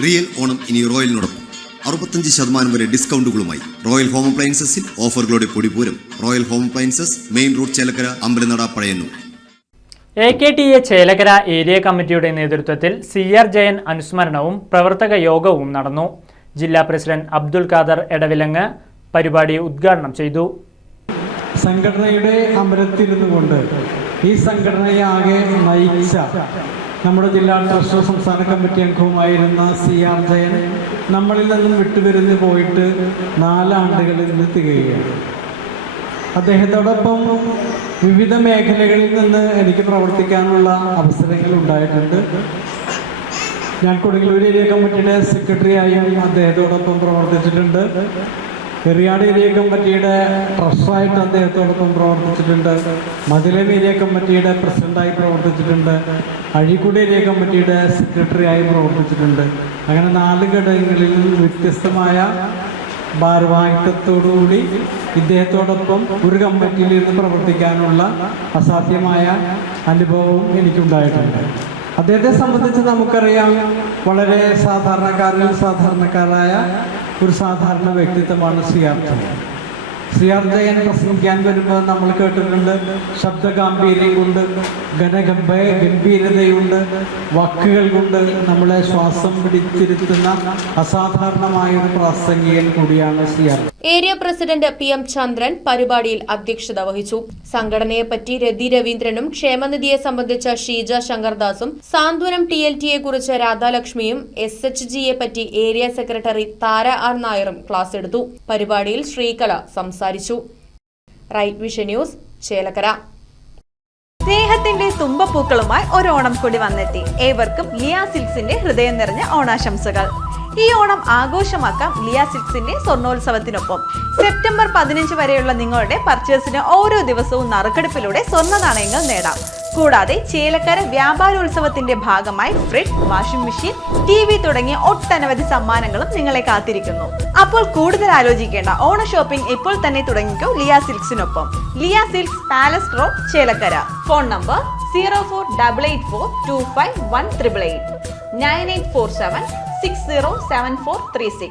Real Onam ഇനി റോയലിനോടൊപ്പം 65% വരെ ഡിസ്കൗണ്ടുകളുമായി റോയൽ ഹോം അപ്ലയൻസസിൽ ഓഫറുകളുടെ പൊടിപൂരം. Royal Home Appliances, main road, Chelakkara, Ambalanada, Pazhayannur. AKTA Chelakkara area കമ്മിറ്റിയുടെ നേതൃത്വത്തിൽ CR ജയൻ അനുസ്മരണവും പ്രവർത്തക യോഗവും നടന്നു. ജില്ലാ പ്രസിഡന്റ് അബ്ദുൽ ഖാദർ എടവിലങ്ങ് പരിപാടി ഉദ്ഘാടനം ചെയ്തു. സംഘടനയുടെ അമരത്തിരുന്നുകൊണ്ട് ഈ സംഘടനയെ ആകെ നയിച്ച നമ്മുടെ ജില്ലാ ട്രഷറർ സംസ്ഥാന കമ്മിറ്റി അംഗവുമായിരുന്ന CR ജയൻ നമ്മളിൽ നിന്നും വിട്ടുപിരിഞ്ഞു പോയിട്ട് 4 ആണ്ടുകളിൽ നിന്ന് തികയുകയാണ്. അദ്ദേഹത്തോടൊപ്പം വിവിധ മേഖലകളിൽ നിന്ന് എനിക്ക് പ്രവർത്തിക്കാനുള്ള അവസരങ്ങൾ ഉണ്ടായിട്ടുണ്ട്. ഞാൻ കൊടുങ്ങല്ലൂർ ഏരിയ കമ്മിറ്റിയുടെ സെക്രട്ടറിയായും അദ്ദേഹത്തോടൊപ്പം പ്രവർത്തിച്ചിട്ടുണ്ട്. എറിയാട് ഏരിയ കമ്മിറ്റിയുടെ ട്രഷറായിട്ട് അദ്ദേഹത്തോടൊപ്പം പ്രവർത്തിച്ചിട്ടുണ്ട്. മതിലം ഏരിയ കമ്മിറ്റിയുടെ പ്രസിഡന്റായി പ്രവർത്തിച്ചിട്ടുണ്ട്. അഴീക്കോട് ഏരിയ കമ്മിറ്റിയുടെ സെക്രട്ടറിയായി പ്രവർത്തിച്ചിട്ടുണ്ട്. അങ്ങനെ 4 ഘടകങ്ങളിൽ വ്യത്യസ്തമായ ഭാരവാഹിത്വത്തോടുകൂടി ഇദ്ദേഹത്തോടൊപ്പം ഒരു കമ്മിറ്റിയിൽ ഇരുന്ന് പ്രവർത്തിക്കാനുള്ള അസാധ്യമായ അനുഭവവും എനിക്കുണ്ടായിട്ടുണ്ട്. അദ്ദേഹത്തെ സംബന്ധിച്ച് നമുക്കറിയാം, വളരെ സാധാരണക്കാരായ ഒരു സാധാരണ വ്യക്തിത്വമാണ് CR ജയൻ പ്രസംഗിക്കാൻ വരുമ്പോൾ നമ്മൾ കേട്ടിട്ടുണ്ട്, ശബ്ദ ഗാംഭീര്യം കൊണ്ട്, ഗംഭീരതയുണ്ട്, വാക്കുകൾ കൊണ്ട് നമ്മളെ ശ്വാസം പിടിച്ചിരുത്തുന്ന അസാധാരണമായ ഒരു പ്രാസംഗികൻ കൂടിയാണ് CR. ഏരിയ പ്രസിഡന്റ് PM ചന്ദ്രൻ പരിപാടിയിൽ അധ്യക്ഷത വഹിച്ചു. സംഘടനയെപ്പറ്റി രതി രവീന്ദ്രനും ക്ഷേമനിധിയെ സംബന്ധിച്ച ഷീജ ശങ്കർദാസും സാന്ത്വനം TLTയെ കുറിച്ച് രാധാലക്ഷ്മിയും SHGയെ പറ്റി ഏരിയ സെക്രട്ടറി താര R നായരും ക്ലാസ് എടുത്തു. പരിപാടിയിൽ ശ്രീകല സംസാരിച്ചു. Right Vision News, Chelakkara. സ്നേഹത്തിന്റെ തുമ്പപ്പൂക്കളുമായി ഒരു ഓണം കൂടി വന്നെത്തി. ഏവർക്കും ലിയ സിൽക്സിന്റെ ഹൃദയം നിറഞ്ഞ ഓണാശംസകൾ. ഈ ഓണം ആഘോഷമാക്കാം ലിയ സിൽക്സിന്റെ സ്വർണ്ണോത്സവത്തിനൊപ്പം. സെപ്റ്റംബർ 15 വരെയുള്ള നിങ്ങളുടെ പർച്ചേസിന് ഓരോ ദിവസവും നറുക്കെടുപ്പിലൂടെ സ്വർണ്ണ നാണയങ്ങൾ നേടാം. കൂടാതെ ചേലക്കര വ്യാപാരോത്സവത്തിന്റെ ഭാഗമായി ഫ്രിഡ്ജ്, വാഷിംഗ് മെഷീൻ, TV തുടങ്ങിയ ഒട്ടനവധി സമ്മാനങ്ങളും നിങ്ങളെ കാത്തിരിക്കുന്നു. അപ്പോൾ കൂടുതൽ ആലോചിക്കേണ്ട, ഓണ ഷോപ്പിംഗ് ഇപ്പോൾ തന്നെ തുടങ്ങിക്കോ ലിയ സിൽക്സിനൊപ്പം. Liya Silks, Palace Road, Chelakkara. Phone number 0488425188 9847607436.